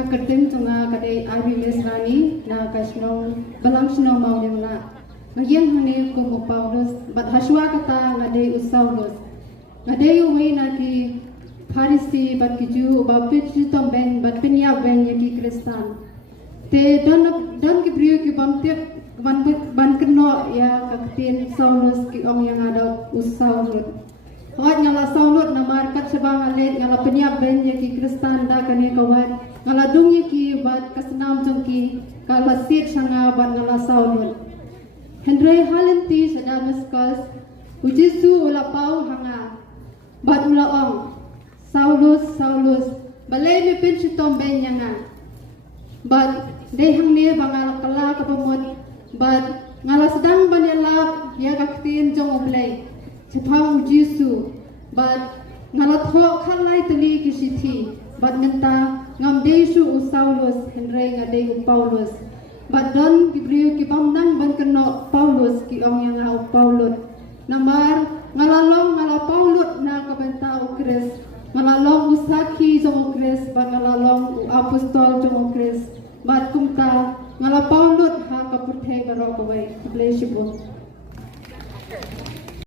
kakertim tunga kadai Irilis Rani na kasnong balang snow mau yang na ngayon hani ko mo Paulus bat haswa kata ngadai Saulus ngadai uwi na ki Parisi bat kiju bapit jutom ben bat penya ben yaki Kristan te don ki brio ki bamtip ban keno ya kaktin Saulus ki ong yang ada Saulus Kawat ngala Saulus na markat sebang alit ngala penya ben yaki Kristan da kani kawat ngala dung yaki bat kasenam jongki kala sit sanga bat ngala Saulus Henry halenti sa Damascus ujisu ula pau hanga bat ula ong Saulus balay mi pin sitom ben yanga bat dehang ni bangal kala kapamot bat ngala sedang banelap ya kaktin jong oblay Cepang Jisu, but ngalatho kalai tali kisiti, but ngenta ngam desu Saulus Henry ngade Paulus, but don kibriu kibam nang ban keno Paulus ki ong yang Paulus, namar ngalalong ngala Paulus na kabenta Kris, ngalalong usaki jong Kris, but ngalalong apostol jong Kris, but kumta ngala Paulus ha kapurthai barok away, bless you.